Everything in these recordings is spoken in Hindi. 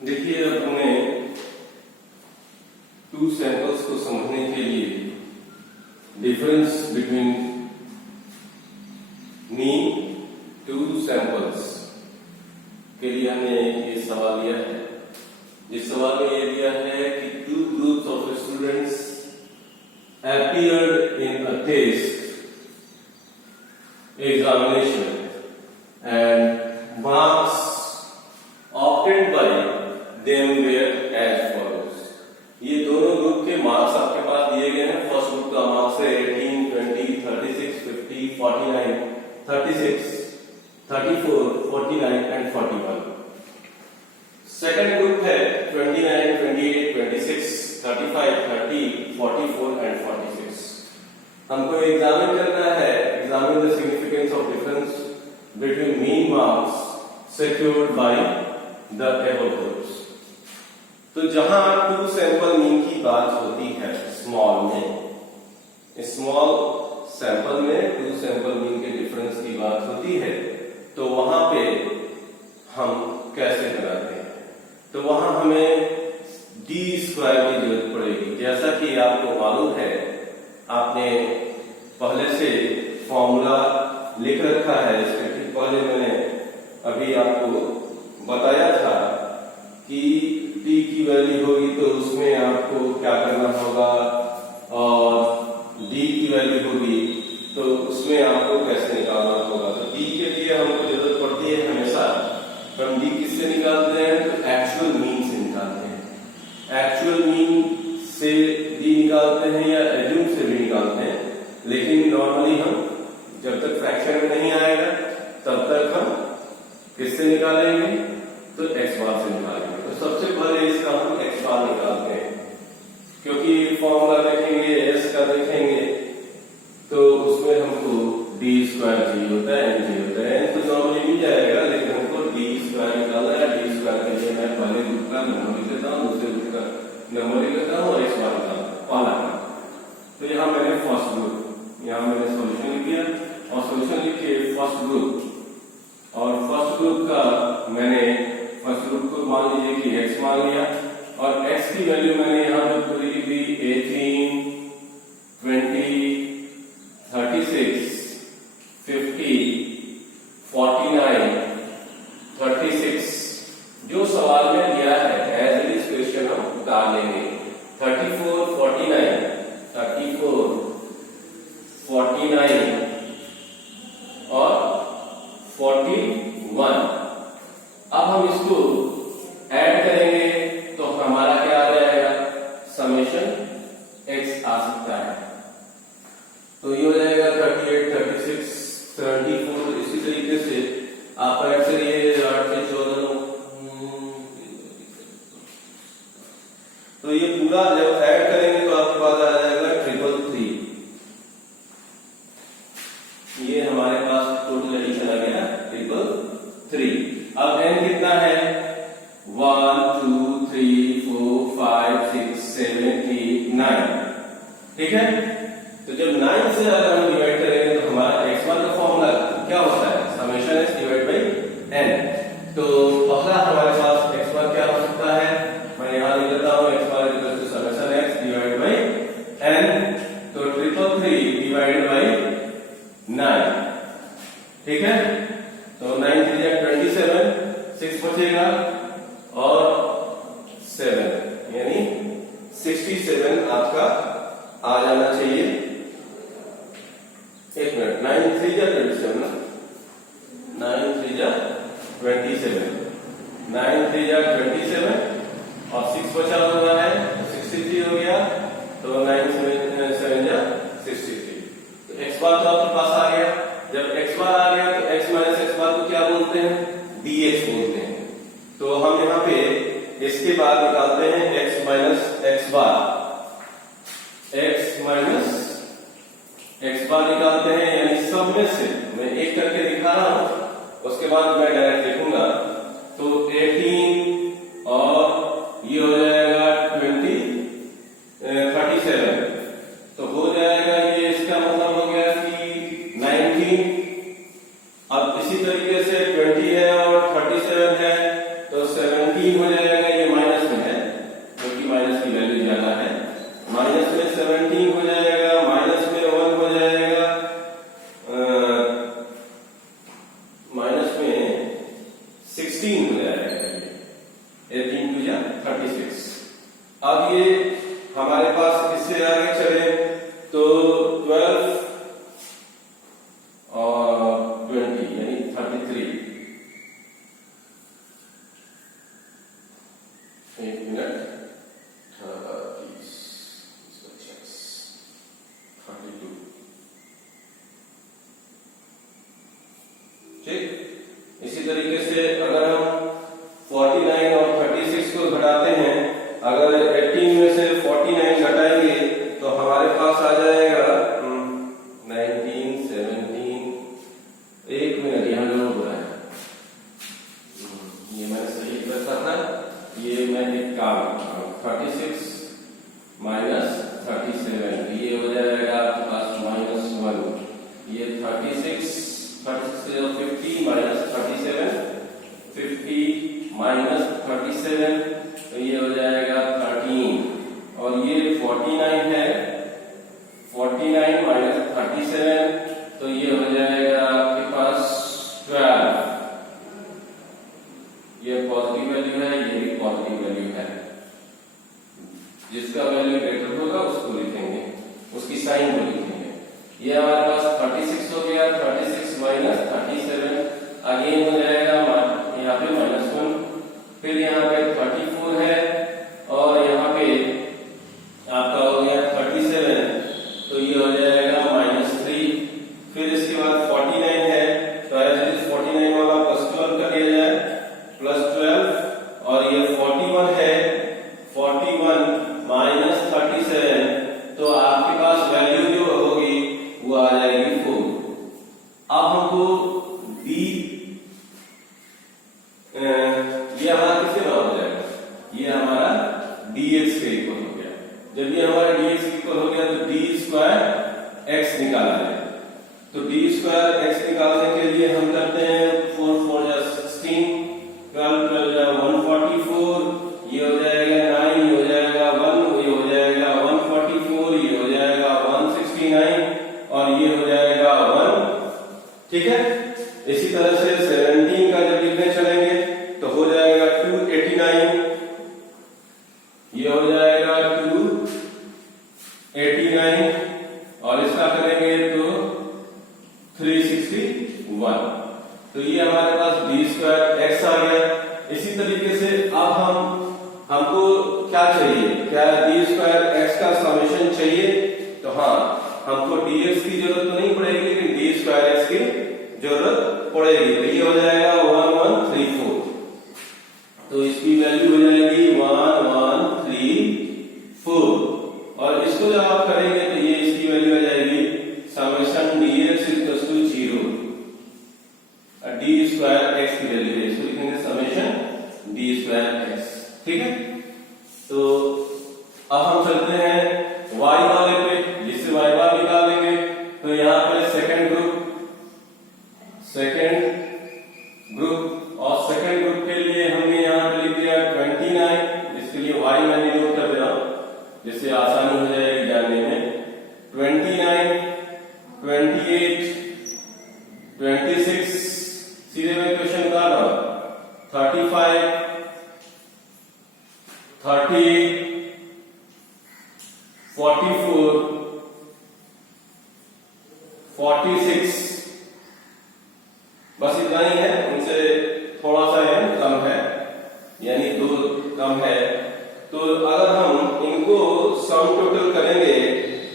देखिए, अब हमें टू सैंपल्स को समझने के लिए difference between mean two samples के लिए हमने ये सवाल लिया है। जिस सवाल में ये दिया है कि two groups of students appeared in a test examination and marks obtained by them were as follows। ये दोनों ग्रुप के मार्क्स आपके पास दिए गए हैं। फर्स्ट ग्रुप का मार्क्स है 18, 20, 36, 50, 49, 36, 34, 49 एंड 41। सेकंड ग्रुप है 29, 28, 26, 35, 30, 44 एंड 46। हमको एग्जामिन करना है, examine the significance of difference between mean marks secured by the above groups. तो जहां टू सैंपल मीन की बात होती है स्मॉल सैंपल में टू सैंपल मीन के डिफरेंस की बात होती है, तो वहां पे हम कैसे कराते हैं? तो वहां हमें डी स्क्वायर की जरूरत पड़ेगी। जैसा कि आपको मालूम है, आपने पहले से फॉर्मूला लिख रखा है। इसके ठीक पहले मैंने अभी आपको बताया था कि टी की वैल्यू होगी तो उसमें आपको क्या करना होगा, और डी की वैल्यू होगी तो उसमें आपको कैसे निकालना होगा। तो डी के लिए हमको जरूरत पड़ती है हमेशा, हम डी किससे निकालते हैं? तो एक्चुअल मीन से निकालते हैं। एक्चुअल मीन से डी निकालते हैं या एज्यूम से भी निकालते हैं, लेकिन नॉर्मली हम जब तक फ्रैक्शन में नहीं आएगा तब तक हम किससे निकालेंगे? तो एक्स बार से निकालेंगे। तो सबसे पहले इसका हम एक्स बार निकालते हैं, क्योंकि फॉर्मूला देखेंगे एस का देखेंगे तो उसमें हमको डी स्क्वायर जी होता है, एन जी होता है। एन तो नॉर्मली मिल जाएगा, लेकिन हमको डी स्क्वायर निकालना है। डी स्क्वायर के लिए मैं पहले ग्रुप का नंबर लिख लेता हूँ, दूसरे ग्रुप का नंबर लिख लेता हूँ और एक्स बार निकालता हूँ पहला। तो यहाँ मैंने फर्स्ट ग्रुप, यहाँ मैंने सोल्यूशन लिख दिया और सोल्यूशन लिख के फर्स्ट ग्रुप, और फर्स्ट ग्रुप का मैंने फर्स्ट ग्रुप को मान लीजिए कि एक्स मान लिया, और एक्स की वैल्यू मैंने यहाँ पे पूरी लिख दी 18, 20, 36, 50, 49, 36। जो सवाल में दिया है एज इट इज क्वेश्चन हम डाल लेंगे। 34, 49, 34, 49 और 41। अब हम इसको ऐड करेंगे तो हमारा क्या आ जाएगा? समेशन एक्स आ सकता है। तो ये हो जाएगा 38, 36, 74। इसी तरीके से आप ऐड करिए 8 से 14। तो ये पूरा जब ऐड करेंगे तो आपके पास आ जाएगा 333। ये हमारे पास टोटल एडिशन आ गया 333। अब n कितना है? 1, 2, 3, 4, 5, 6, 7, 8, 9। ठीक है। तो जब 9 से अगर हम डिवाइड करेंगे तो हमारा x1 का फॉर्मूला क्या होता है? Summation x divide by n। तो पहला हमारे पास x1 क्या हो सकता है? मैं यहां लिख देता हूं x1 equal to summation x divide by n। तो 333 डिवाइडेड बाई 9। ठीक है। तो 9 3 27, 6 बचेगा और 7 यानी 67 आपका आ जाना चाहिए। एक मिनट, 9 3 जा 27 ना, 9 3 जा 27, 9 3 जा 27 और 6 बचा हुआ है 63 हो गया। तो 9 7 जा 63। तो एक्स बार तो आपके पास आ गया। जब एक्स बार आ गया तो एक्स माइनस एक्स बार को क्या बोलते हैं? डीएक्स बोलते हैं। तो हम यहाँ पे इसके बाद निकालते हैं एक्स माइनस एक्स बार। एक्स माइनस एक्स बार निकालते हैं, यानी सब में से मैं एक करके दिखा रहा हूं, उसके बाद मैं डायरेक्ट लिखूंगा। तो 18 और ये हो जाएगा 37। तो हो जाएगा ये, इसका मतलब हो गया कि 19। अब इसी तरीके से 20 है और 37 है तो 17 हो जाएगा। अब ये हमारे पास इससे आगे चले तो 12 और 20 यानी 33। एक मिनट, 32। ठीक, इसी तरीके से अगर हम 49 और 36 को घटाते हैं, अगर 18 में से 49 घटाएंगे तो हमारे पास आ जाएगा 19, 17। एक मिनट, यहाँ लोग हो रहा है, ये मैंने सही रखा था, ये मैं एक काम 36 माइनस 37, ये हो जाएगा आपके पास -1। ये 36 से 50 माइनस 37, 50 माइनस 37, तो ये हो जाएगा 13। और ये 49 है, 49 माइनस 37, तो ये हो जाएगा आपके पास 12। ये पॉजिटिव वैल्यू है, ये भी पॉजिटिव वैल्यू है। जिसका वैल्यू ग्रेटर होगा उसको लिखेंगे, उसकी साइन को लिखेंगे। ये हमारे पास 36 हो गया, 36 माइनस 37 अगेन हो जाएगा यहाँ पे -1, फिर यहाँ पे 34 है और यहाँ पे आपका हो गया 37, तो ये हो जाएगा -3। फिर इसके बाद 49 है, तो एज इट इज 49 वाला +12 कर दिया जाए, +12। और ये 41 है, 41 माइनस 37, तो आपके पास वैल्यू जो होगी वो आ जाएगी 4। अब हमको डी ये हमारा किसके बराबर हो जाएगा, ये हमारा dx के इक्वल हो गया। जब ये हमारा dx के इक्वल हो गया तो d² x निकालना है। तो d² x निकालने के लिए हम करते हैं 4 4 जा 16, 12 12 जा 144, ये हो जाएगा 9, ये हो जाएगा 1, ये हो जाएगा 144, ये हो जाएगा 169 और ये हो जाएगा 1। ठीक है, इसी तरह से 17 का जब लिखने चलेंगे तो हो जाएगा 289, ये हो जाएगा 289 और इसका करेंगे तो 361। तो ये हमारे पास d² x आ गया। इसी तरीके से अब हमको क्या चाहिए, क्या d² x का समेशन चाहिए? तो हाँ, हमको dx की जरूरत तो नहीं पड़ेगी, लेकिन d² x की जरूरत पड़ेगी। तो ये हो जाएगा 1134, तो इसकी वैल्यू हो जाएगी 1134। और इसको जब आप करेंगे तो ये इसकी वैल्यू हो जाएगी समेशन dx = 0, d² x की वैल्यू है, इसको लिखेंगे समेशन d² x। ठीक है, तो अब हम चलते हैं y वाले पे, जिससे y बार निकालेंगे। तो यहाँ पे सेकंड ग्रुप और सेकंड ग्रुप के लिए हमने यहाँ पे लिख दिया 29, जिसके लिए y मैंने नोट कर दिया जिससे आसानी हो जाएगी जानने में। 29, 28, 26, सीधे मैं क्वेश्चन कर रहा हूं, 35, 30, 44, 46, बस इतना ही है, उनसे थोड़ा सा है कम है, यानी 2 कम है। तो अगर हम इनको सम टोटल करेंगे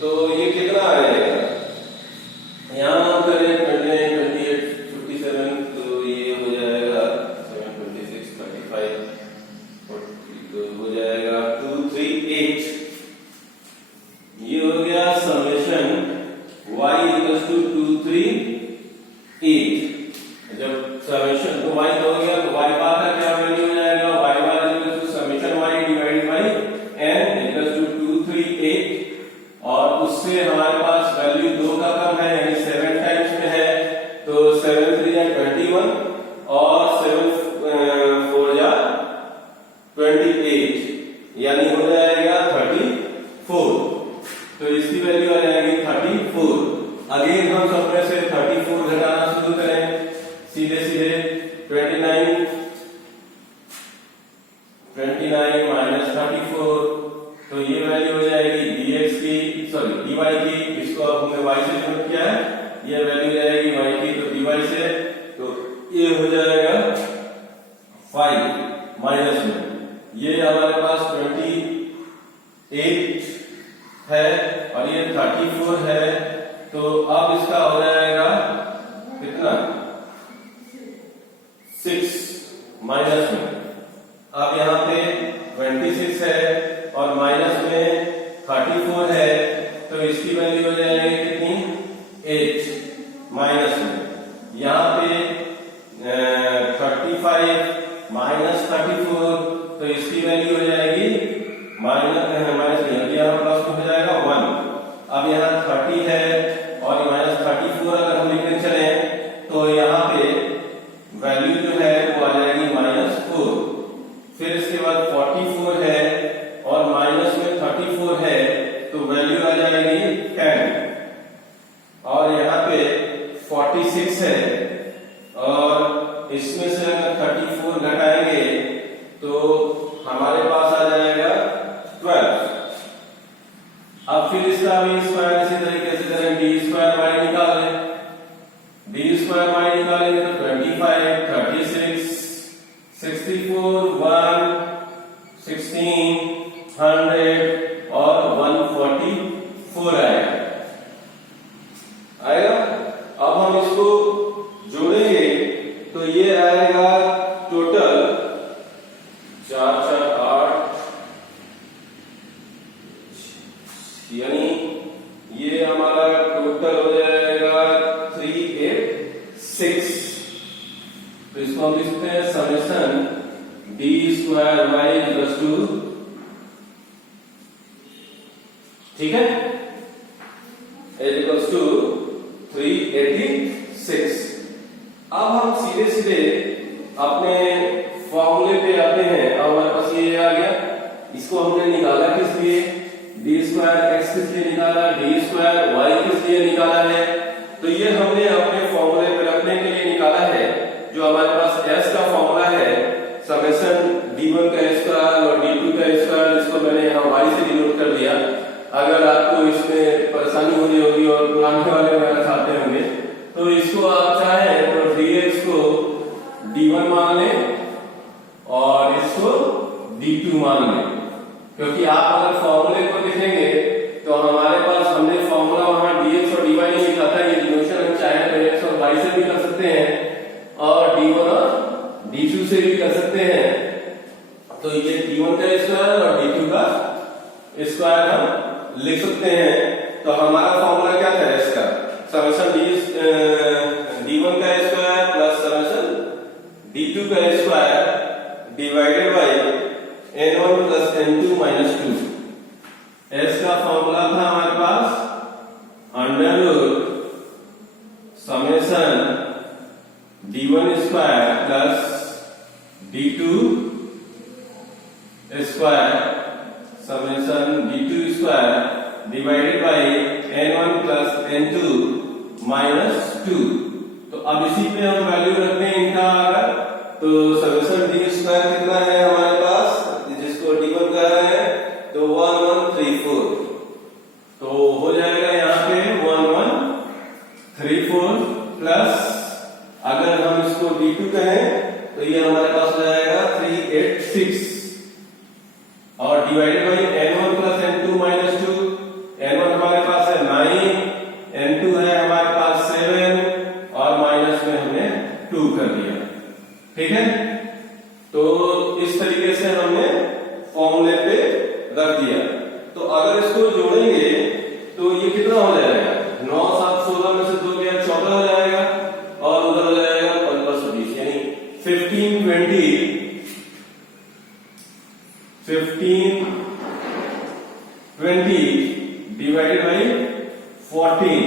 तो ये कितना आएगा? यहाँ हम करें 29, 28, 57, तो ये हो जाएगा 7, 26, 35, 40, तो हो जाएगा 238। ये हो गया समेशन y = 238। जब समेशन तो y हो गया तो y बार का क्या वैल्यू हो जाएगा? y bar = summation y divided by n = 238। और उससे हमारे पास वैल्यू 2 का कम है, यानी 7 टाइम्स में है, तो 7 3 या 21 और 7 4 या 28, यानी हो जाएगा 34। तो इसकी वैल्यू आ जाएगी 34। अगेन हम सब में से 34 घटाना शुरू करें, सीधे सीधे 29 माइनस 34 तो ये वैल्यू हो जाएगी dx की, सॉरी dy की, इसको अब हमने y से डिनोट किया है, ये वैल्यू जाएगी y की तो dy से, तो ये हो जाएगा 5 माइनस में, ये हमारे पास 28 है और ये 34 है, तो अब इसका हो जाएगा कितना 6 माइनस में। अब यहाँ पे 26 है और माइनस में 34 है, तो इसकी वैल्यू हो जाएगी कितनी 8 माइनस में। यहाँ पे 35 माइनस 34, तो इसकी वैल्यू हो जाएगी माइनस नहीं होगी, यहाँ प्लस हो जाएगा 1। अब यहाँ 30 है और माइनस 34 अगर हम लिखने चले तो यहाँ पे वैल्यू जो है वो आ जाएगी -4। फिर इसके बाद 44 है और माइनस में 34 है, तो वैल्यू आ जाएगी 10। और यहाँ पे 46 है और इसमें से अगर 34 घटाएंगे तो हमारे पास आ जाएगा 12। अब फिर इसका भी स्क्वायर इसी तरीके से करें, d² निकालें, d² निकालेंगे तो 25, 36, 64, 1, 16, 100 और 144 आएगा। अब हम इसको जोड़ेंगे तो ये आएगा टोटल 4, 4, 8, यानी ये हमारा टोटल हो जाएगा 386। तो इसको हम लिखते हैं समेशन d² y = ठीक है = 386। अब हम सीधे सीधे अपने फॉर्मूले पे आते हैं। अब हमारे पास ये आ गया, इसको हमने निकाला किस लिए, d² x किस लिए निकाला, d² y किस लिए निकाला है, तो ये हमने अपने फॉर्मूले पे रखने के लिए निकाला है। जो हमारे पास s का फॉर्मूला है समेशन d1 का स्क्वायर और d2 का स्क्वायर, इसको मैंने यहाँ y से डिनोट कर दिया। अगर आपको इसमें परेशानी हो रही होगी और पुराने वाले वगैरह चाहते होंगे तो इसको आप चाहें तो dx को d1 मान लें और इसको d2 मान लें, क्योंकि आप अगर फॉर्मूले को देखेंगे तो हमारे पास हमने फॉर्मूला वहां dx और dy नहीं लिखा था। ये डिनोशन हम चाहे तो x और y से भी कर सकते हैं और d1 और d2 से भी कर सकते हैं। तो ये d1 का स्क्वायर और d2 का स्क्वायर हम लिख सकते हैं। तो हमारा फॉर्मूला क्या था इसका, समेशन d1 का स्क्वायर प्लस समेशन d2 का square divided by n1 plus n2 minus 2। s का फॉर्मूला था हमारे पास under root summation d1 square plus d2 square summation d2 square divided by n1 plus n2 minus 2। तो अब इसी पे हम वैल्यू रखते हैं इनका, अगर तो समेशन d स्क्वायर कितना है हमारे पास, जिसको d1 कह रहे हैं, तो 1134। तो हो जाएगा यहाँ पे 1134 प्लस अगर हम इसको d2 कहें तो ये हमारे पास हो जाएगा 386 और divided by n1 plus n2 minus 2। n1 हमारे पास है 9, n2 है हमारे पास 7 और माइनस में हमने 2 कर दिया। ठीक है, तो इस तरीके से हमने फॉर्मूले पे रख दिया। तो अगर इसको जोड़ेंगे तो ये कितना हो जाएगा, 9, 7, 16 में से 2 गया 14 हो जाएगा और उधर हो जाएगा 15 से 20, यानी 1520 डिवाइडेड बाई 14।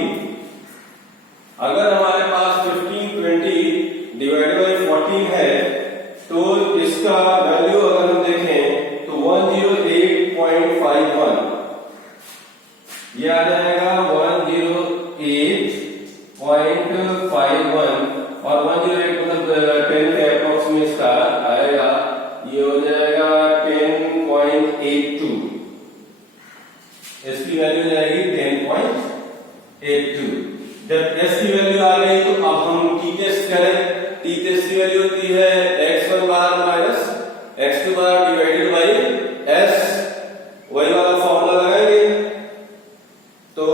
अगर हमारे पास 1520 डिवाइडेड बाई 14 है तो इसका वैल्यू अगर हम देखें तो 108.51 ये आ जाएगा 108.51 और 108 मतलब 10 के अप्रोक्स में इसका आएगा, ये हो जाएगा 10.82। इसकी वैल्यू हो जाएगी 10.82। जब s की वैल्यू आ गई तो अब हम t टेस्ट करें। t टेस्ट की वैल्यू होती है x1 bar minus x2 bar divided by s, वही वाला फॉर्मूला लगाएंगे। तो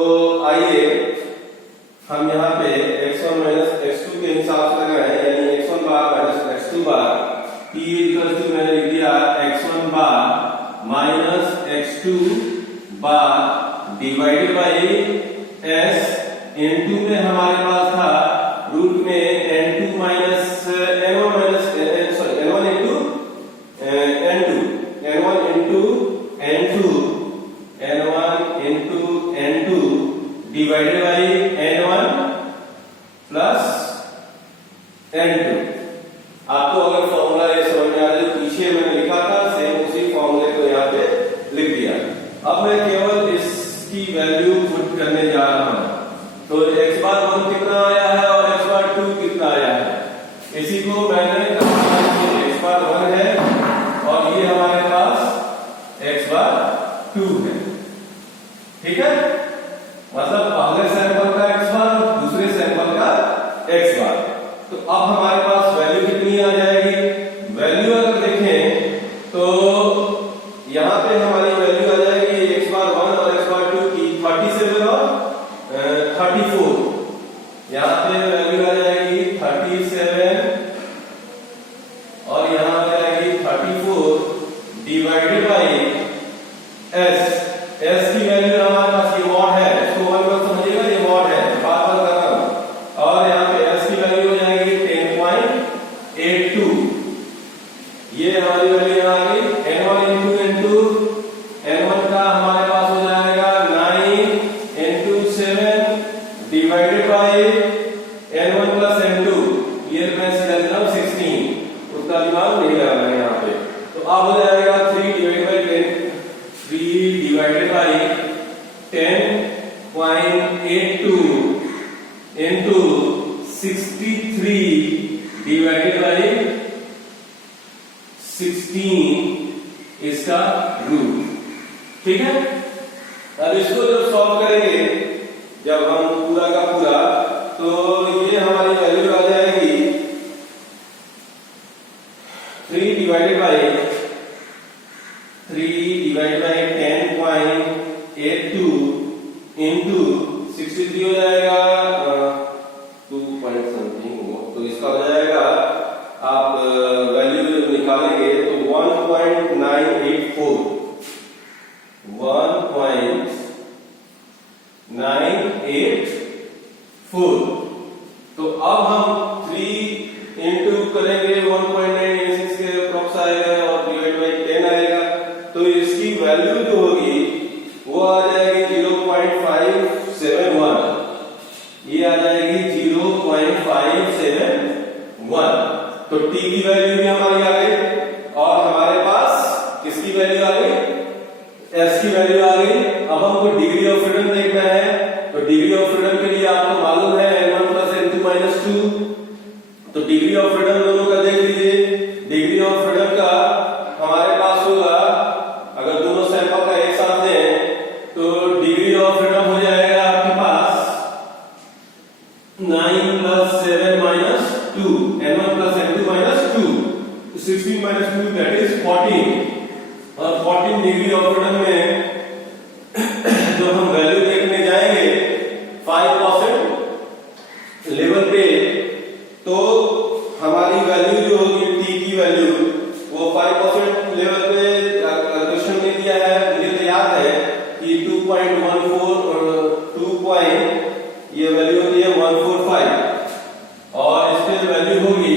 आइए हम यहाँ पे x1 माइनस x2 के हिसाब से लगाएं, यानी x1 bar minus x2 bar. t equal to मैंने लिख दिया x1 bar minus x2 bar divided by s, n2 में हमारे पास था रूट में n2 minus n1 minus sorry n1 into n2, n1 into n2, n1 into n2 divided by n1 plus n2। आपको अगर फॉर्मूला ये समझ में आ जाए, पीछे मैंने लिखा था सेम उसी फॉर्मूले को यहाँ पे लिख दिया। अब मैं केवल इसकी वैल्यू पुट करने जा रहा हूं। तो x बार 1 कितना आया है और x बार 2 कितना आया है, इसी को मैंने कहा कि x बार 1 है और ये हमारे पास x बार 2 है। ठीक है, मतलब पहले सैंपल का x बार, दूसरे सैंपल का x बार। तो अब हमारे पास वैल्यू कितनी आ जाएगी? वैल्यू अगर देखें तो यहाँ पे हमारी वैल्यू आ जाएगी x बार 1 और x बार 2 की 37 और 34। यहाँ पे वैल्यू आ जाएगी 37 और यहाँ आ जाएगी 34 डिवाइडेड बाई s। s की वैल्यू हमारे पास ये मॉड है, इसको 1 पर समझिएगा, ये मॉड है, बात कर रहा हूं। और यहाँ पे s की वैल्यू हो जाएगी 10.82। ये हमारी वैल्यू यहाँ आ गई। n1 इंटू n1 का हमारे पास हो जाएगा 9 into 7 divided by n1 plus n2, ये मैं सीधा लिख रहा हूं 16, उसका दिमाग नहीं लगाना है यहाँ पे। तो अब हो जाएगा 3 divided by 10.82 into 63 divided by 16 इसका रूट। ठीक है, अब इसको जब सॉल्व करेंगे, जब हम पूरा का पूरा, तो ये हमारी वैल्यू आ जाएगी 3 डिवाइडेड बाई 10.82 इंटू 63 हो जाएगा 2 पॉइंट समथिंग, तो इसका हो जाएगा, आप वैल्यू निकालेंगे तो 1.984 तो अब हम 3 इंटू करेंगे 1.986 के अप्रॉक्स आएगा और डिवाइड बाई 10 आएगा। तो इसकी वैल्यू जो होगी वो आ जाएगी 0.571, ये आ जाएगी 0.571। तो t की वैल्यू भी हमारी आ गई और हमारे पास किसकी वैल्यू आ गई? s की वैल्यू आ गई। अब हमको डिग्री ऑफ फ्रीडम देखना है, तो डिग्री ऑफ फ्रीडम के लिए आपको मालूम है n1 प्लस n2 माइनस 2। तो डिग्री ऑफ फ्रीडम दोनों का देख लीजिए। डिग्री ऑफ फ्रीडम का हमारे पास होगा, अगर दोनों सैंपल का एक साथ दें तो डिग्री ऑफ फ्रीडम हो जाएगा आपके पास 9 plus 7 minus 2, n1 plus n2 minus 2, 16 minus 2 that is 14। और 14 डिग्री ऑफ फ्रीडम में जब हम वैल्यू देखने जाएंगे 5% लेवल पे, तो हमारी वैल्यू जो होगी t की वैल्यू वो 5% लेवल पे क्वेश्चन में दिया है, मुझे तो याद है कि 2.14 और 2. ये वैल्यू होती है 145 और इस पे वैल्यू होगी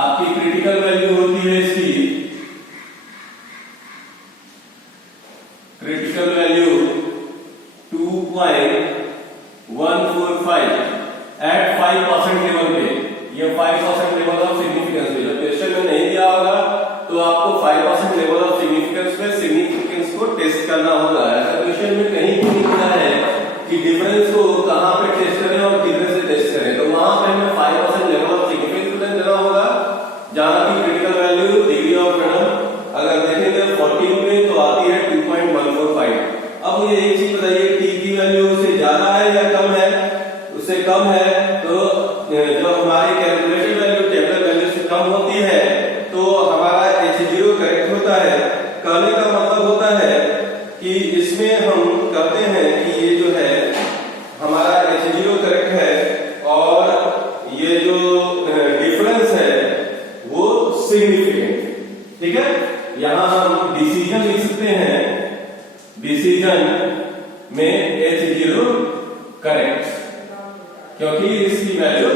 आपकी क्रिटिकल वैल्यू होती है इसकी क्रिटिकल वैल्यू 2.145 एट 5% लेवल पे। ये 5% लेवल ऑफ सिग्निफिकेंस पे, जब क्वेश्चन में नहीं दिया होगा तो आपको 5% लेवल ऑफ सिग्निफिकेंस पे सिग्निफिकेंस को टेस्ट करना होगा। ऐसा क्वेश्चन में कहीं भी लिखा है कि डिफरेंस को कहां पे टेस्ट करें और कितने से टेस्ट करें, तो वहां पे हमें 5% लेवल ऑफ सिग्निफिकेंस देना होगा, जहां की critical value degree of freedom अगर देखेंगे 14 में तो आती है 2.145। अब मुझे एक चीज बताइए, टी की वैल्यू उससे ज्यादा है या कम है? उससे कम है, तो जो हमारी कैलकुलेटेड वैल्यू टेबल वैल्यू से कम होती है तो हमारा H0 करेक्ट होता है। कहने का मतलब होता है कि इसमें हम कहते हैं कि ये जो है हमारा H0 करेक्ट है और ये जो डिफरेंस है वो सिग्निफिकेंट। ठीक है, यहां हम डिसीजन लिख सकते हैं, डिसीजन में H0 करेक्ट, क्योंकि इसकी वैल्यू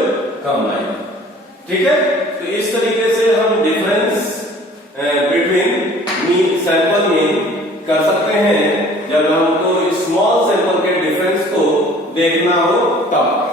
कम आई। ठीक है, तो इस तरीके से हम difference between mean sample mean कर सकते हैं जब हमको स्मॉल सैंपल के डिफरेंस को देखना हो तब।